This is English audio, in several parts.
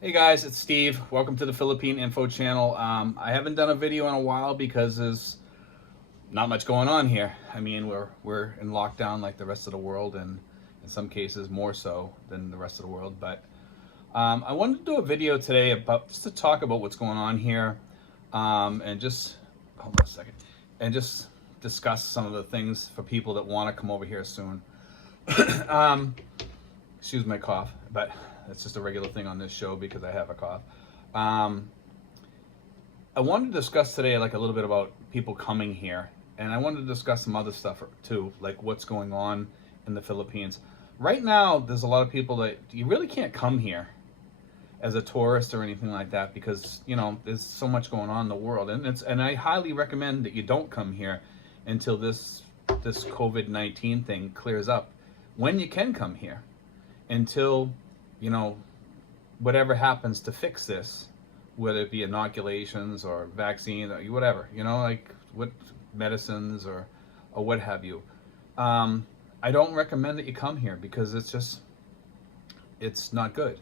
Hey guys, it's Steve. Welcome to the Philippine Info Channel. I haven't done a video in a while because there's not much going on here. I mean, we're in lockdown like the rest of the world, and in some cases more so than the rest of the world. But I wanted to do a video today about just to talk about what's going on here, and just hold on a second, and just discuss some of the things for people that want to come over here soon. um, Excuse my cough, but it's just a regular thing on this show because I have a cough. Um, I wanted to discuss today like a little bit about people coming here, and I wanted to discuss some other stuff too, like what's going on in the Philippines. Right now, there's a lot of people that you really can't come here as a tourist or anything like that because there's so much going on in the world, and I highly recommend that you don't come here until this COVID-19 thing clears up. When you can come here, until you know whatever happens to fix this, whether it be inoculations or vaccine or whatever, like what medicines or what have you. I don't recommend that you come here because it's not good.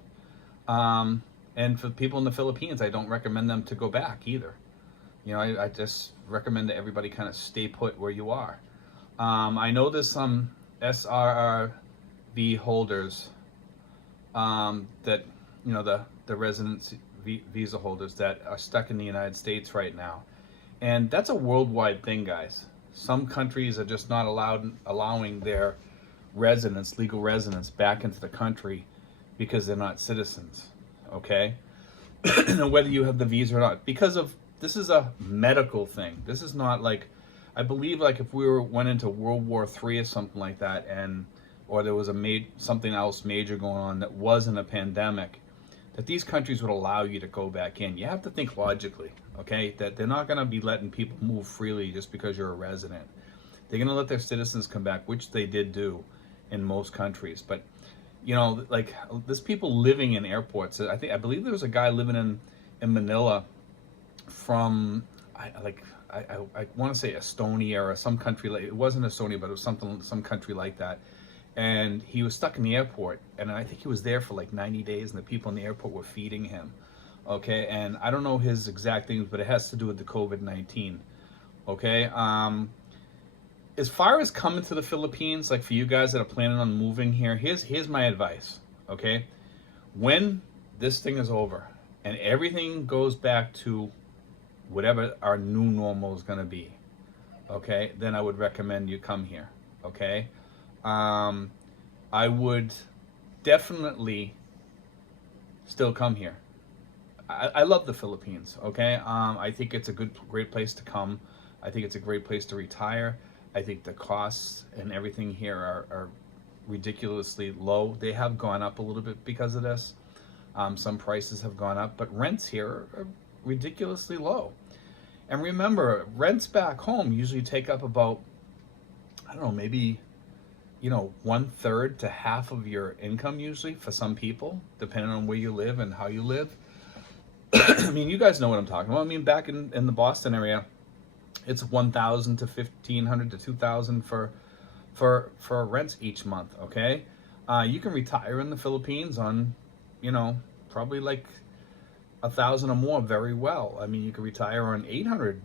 And for people in the Philippines, I don't recommend them to go back either. I just recommend that everybody kind of stay put where you are. I know there's some SRRV holders, that the residence visa holders that are stuck in the United States right now, and that's a worldwide thing, guys. Some countries are just not allowing their legal residents, back into the country because they're not citizens. Okay, whether you have the visa or not, because of this is a medical thing. This is not like, I believe, like if went into World War III or something like that, and or there was something else major going on that wasn't a pandemic, that these countries would allow you to go back in. You have to think logically, okay? That they're not going to be letting people move freely just because you're a resident. They're going to let their citizens come back, which they did do in most countries. But like there's people living in airports. I believe there was a guy living in Manila from I want to say Estonia or some country, like it wasn't Estonia, but it was some country like that. And he was stuck in the airport, and I think he was there for like 90 days, and the people in the airport were feeding him. Okay, and I don't know his exact things, but it has to do with the COVID-19. Okay, as far as coming to the Philippines, like for you guys that are planning on moving here, here's my advice. Okay, when this thing is over and everything goes back to whatever our new normal is going to be, okay, then I would recommend you come here. Okay, I would definitely still come here. I love the Philippines. Okay, I think it's a great place to come. I think it's a great place to retire. I think the costs and everything here are ridiculously low. They have gone up a little bit because of this. Some prices have gone up, but rents here are ridiculously low. And remember, rents back home usually take up about, I don't know, maybe 1/3 to half of your income, usually, for some people, depending on where you live and how you live. I mean, you guys know what I'm talking about. I mean, back in the Boston area, it's 1,000 to 1,500 to 2,000 for rents each month. Okay, you can retire in the Philippines on, probably like 1,000 or more very well. I mean, you can retire on 800,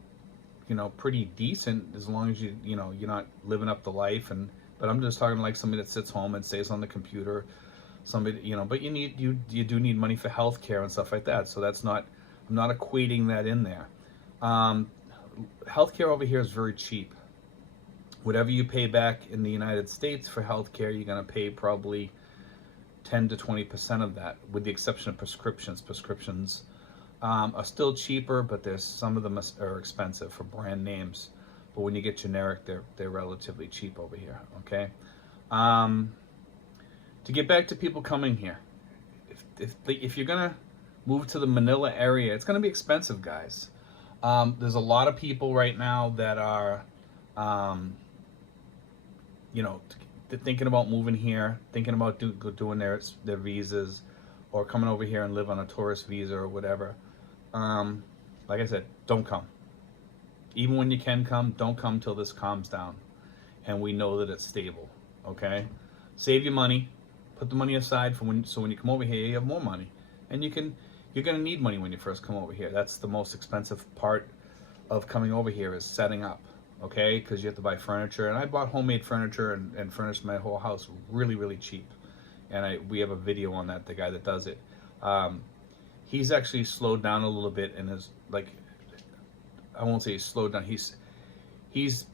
pretty decent, as long as you're not living up the life. But I'm just talking like somebody that sits home and stays on the computer, somebody, but you do need money for healthcare and stuff like that. So I'm not equating that in there. Healthcare over here is very cheap. Whatever you pay back in the United States for healthcare, you're going to pay probably 10 to 20% of that, with the exception of prescriptions. Prescriptions are still cheaper, but there's some of them are expensive for brand names. But when you get generic, they're relatively cheap over here. Okay. To get back to people coming here, if you're gonna move to the Manila area, it's gonna be expensive, guys. There's a lot of people right now that are, thinking about moving here, thinking about doing their visas, or coming over here and live on a tourist visa or whatever. Like I said, don't come. Even when you can come, don't come till this calms down and we know that it's stable. Okay, save your money, put the money aside for so when you come over here, you have more money, And you're going to need money when you first come over here. That's the most expensive part of coming over here, is setting up, okay? Because you have to buy furniture. And I bought homemade furniture and furnished my whole house really, really cheap. And we have a video on that, the guy that does it. He's actually slowed down a little bit and is like, I won't say he's slowed down. He's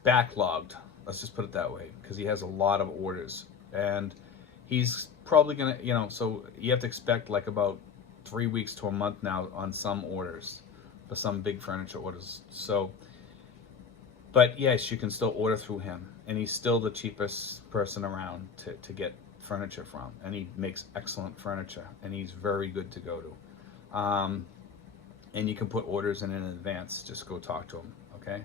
backlogged. Let's just put it that way, because he has a lot of orders, and he's probably gonna, so you have to expect like about 3 weeks to a month now on some orders, for some big furniture orders. So, but yes, you can still order through him, and he's still the cheapest person around to get furniture from, and he makes excellent furniture, and he's very good to go to. And you can put orders in advance. Just go talk to him, okay?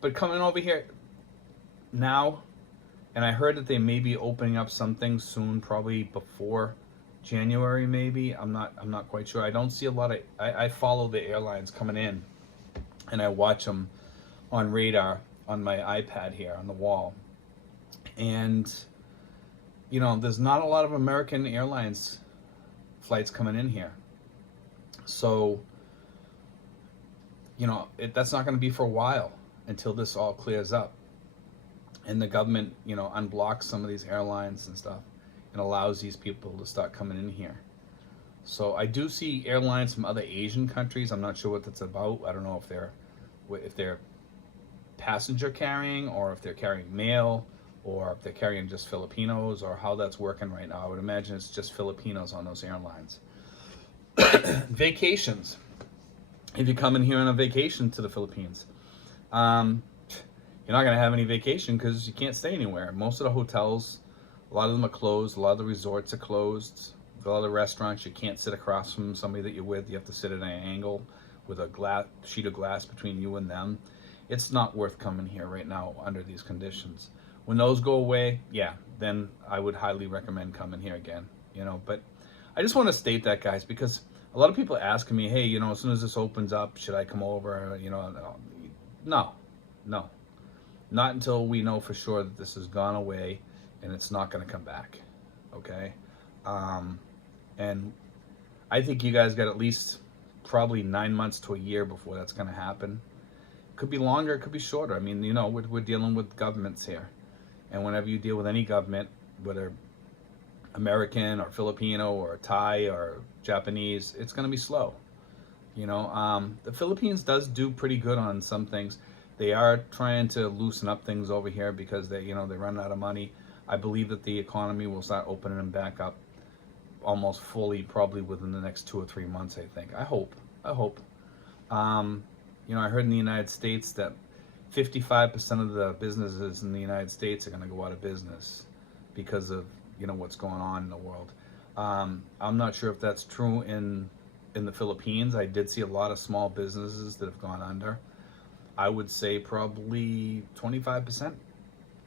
But coming over here now, and I heard that they may be opening up some things soon, probably before January, maybe. I'm not quite sure. I don't see a lot of. I follow the airlines coming in, and I watch them on radar on my iPad here on the wall, and there's not a lot of American Airlines flights coming in here. So that's not going to be for a while, until this all clears up and the government, unblocks some of these airlines and stuff and allows these people to start coming in here. So I do see airlines from other Asian countries. I'm not sure what that's about. I don't know if they're passenger carrying, or if they're carrying mail, or if they're carrying just Filipinos, or how that's working right now. I would imagine it's just Filipinos on those airlines. Vacations. If you come in here on a vacation to the Philippines, you're not going to have any vacation because you can't stay anywhere. Most of the hotels, a lot of them are closed. A lot of the resorts are closed. A lot of the restaurants, you can't sit across from somebody that you're with. You have to sit at an angle with a sheet of glass between you and them. It's not worth coming here right now under these conditions. When those go away, yeah, then I would highly recommend coming here again. But I just want to state that, guys, because a lot of people asking me, hey, as soon as this opens up, should I come over? No, not until we know for sure that this has gone away and it's not going to come back. Okay. And I think you guys got at least probably 9 months to a year before that's going to happen. Could be longer, it could be shorter. I mean, we're dealing with governments here, and whenever you deal with any government, whether American or Filipino or Thai or Japanese, it's going to be slow. The Philippines does do pretty good on some things. They are trying to loosen up things over here because they run out of money. I believe that the economy will start opening them back up almost fully, probably within the next 2 or 3 months. I think. I hope. I heard in the United States that 55% of the businesses in the United States are going to go out of business because of what's going on in the world. I'm not sure if that's true in the Philippines. I did see a lot of small businesses that have gone under. I would say probably 25%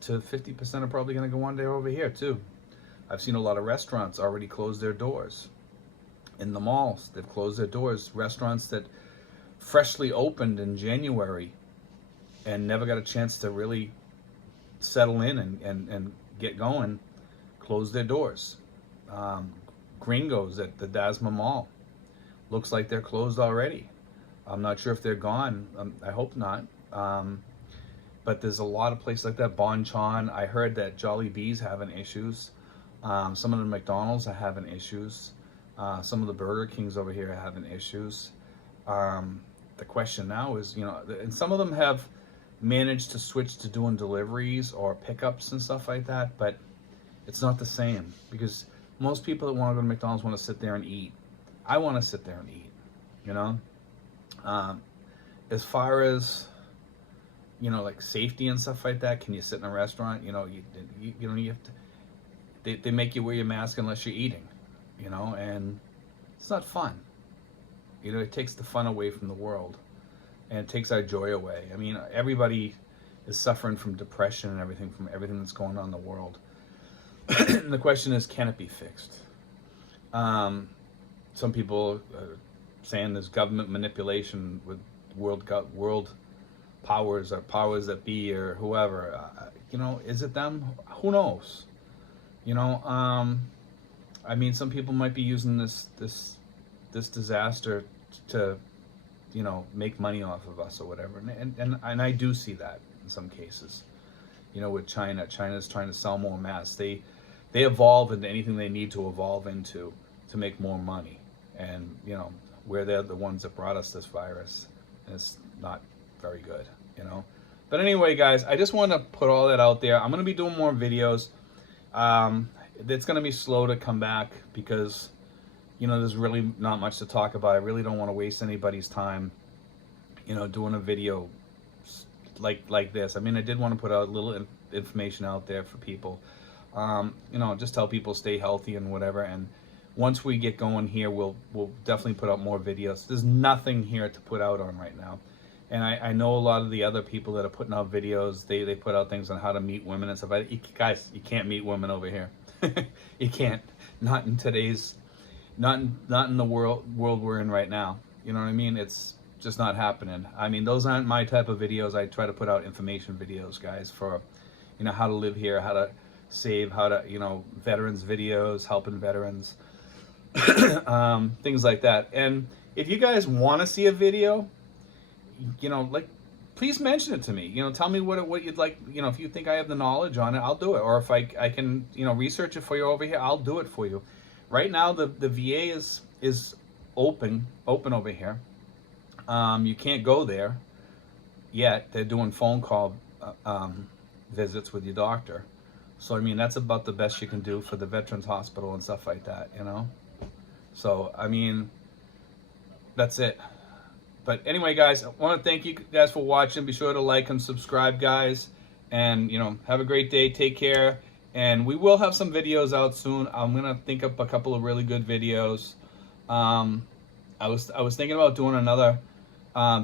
to 50% are probably going to go under over here too. I've seen a lot of restaurants already close their doors. In the malls, they've closed their doors. Restaurants that freshly opened in January and never got a chance to really settle in and get going, closed their doors. Gringos at the Dasma Mall, looks like they're closed already. I'm not sure if they're gone. I hope not. But there's a lot of places like that. Bonchon. I heard that Jollibee's having issues. Some of the McDonald's are having issues. Some of the Burger Kings over here are having issues. The question now is, and some of them have managed to switch to doing deliveries or pickups and stuff like that, but it's not the same, because most people that want to go to McDonald's want to sit there and eat. I want to sit there and eat, as far as, like safety and stuff like that, can you sit in a restaurant? You have to, they make you wear your mask unless you're eating, and it's not fun. It takes the fun away from the world, and it takes our joy away. I mean, everybody is suffering from depression and everything, from everything that's going on in the world. And the question is, can it be fixed? Some people are saying there's government manipulation with world powers, or powers that be, or whoever. Is it them? Who knows? I mean, some people might be using this disaster to, you know, make money off of us or whatever. And I do see that in some cases. You know, with China's trying to sell more masks. They evolve into anything they need to evolve into to make more money. And, you know, they're the ones that brought us this virus. And it's not very good, you know. But anyway, guys, I just want to put all that out there. I'm going to be doing more videos. It's going to be slow to come back because, you know, there's really not much to talk about. I really don't want to waste anybody's time, you know, doing a video like this. I mean, I did want to put out a little information out there for people. You know, just tell people stay healthy and whatever. And once we get going here, we'll definitely put out more videos. There's nothing here to put out on right now. And I know a lot of the other people that are putting out videos, they put out things on how to meet women and stuff. Guys, you can't meet women over here. You can't. Not in today's, not in the world we're in right now. You know what I mean? It's just not happening. I mean, those aren't my type of videos. I try to put out information videos, guys, for, you know, how to live here, how to save, how to, you know, veterans videos, helping veterans, things like that. And if you guys want to see a video, you know, like, please mention it to me. You know, tell me what you'd like. You know, if you think I have the knowledge on it, I'll do it. Or if I can, you know, research it for you over here, I'll do it for you. Right now, the VA is open over here. You can't go there yet. They're doing phone call visits with your doctor. So, I mean, that's about the best you can do for the Veterans Hospital and stuff like that, you know? So, I mean, that's it. But anyway, guys, I want to thank you guys for watching. Be sure to like and subscribe, guys. And, you know, have a great day. Take care. And we will have some videos out soon. I'm going to think up a couple of really good videos. I was thinking about doing another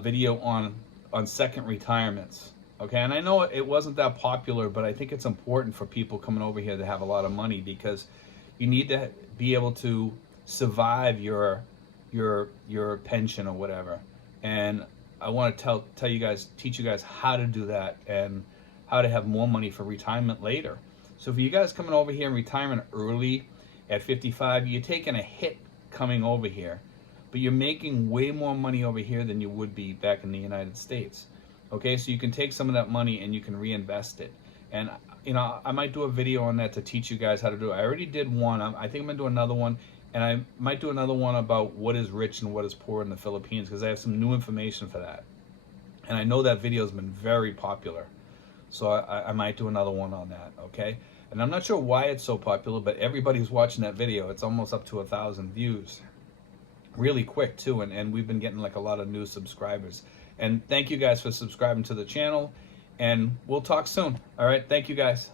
video on second retirements. Okay, and I know it wasn't that popular, but I think it's important for people coming over here to have a lot of money, because you need to be able to survive your pension or whatever. And I want to tell you guys, teach you guys how to do that and how to have more money for retirement later. So for you guys coming over here and retiring early at 55, you're taking a hit coming over here, but you're making way more money over here than you would be back in the United States. Okay, so you can take some of that money and you can reinvest it. And, you know, I might do a video on that to teach you guys how to do it. I already did one. I think I'm going to do another one. And I might do another one about what is rich and what is poor in the Philippines, because I have some new information for that. And I know that video has been very popular. So I might do another one on that, okay? And I'm not sure why it's so popular, but everybody's watching that video. It's almost up to 1,000 views. Really quick, too. And we've been getting, like, a lot of new subscribers. And thank you guys for subscribing to the channel. And we'll talk soon. All right? Thank you, guys.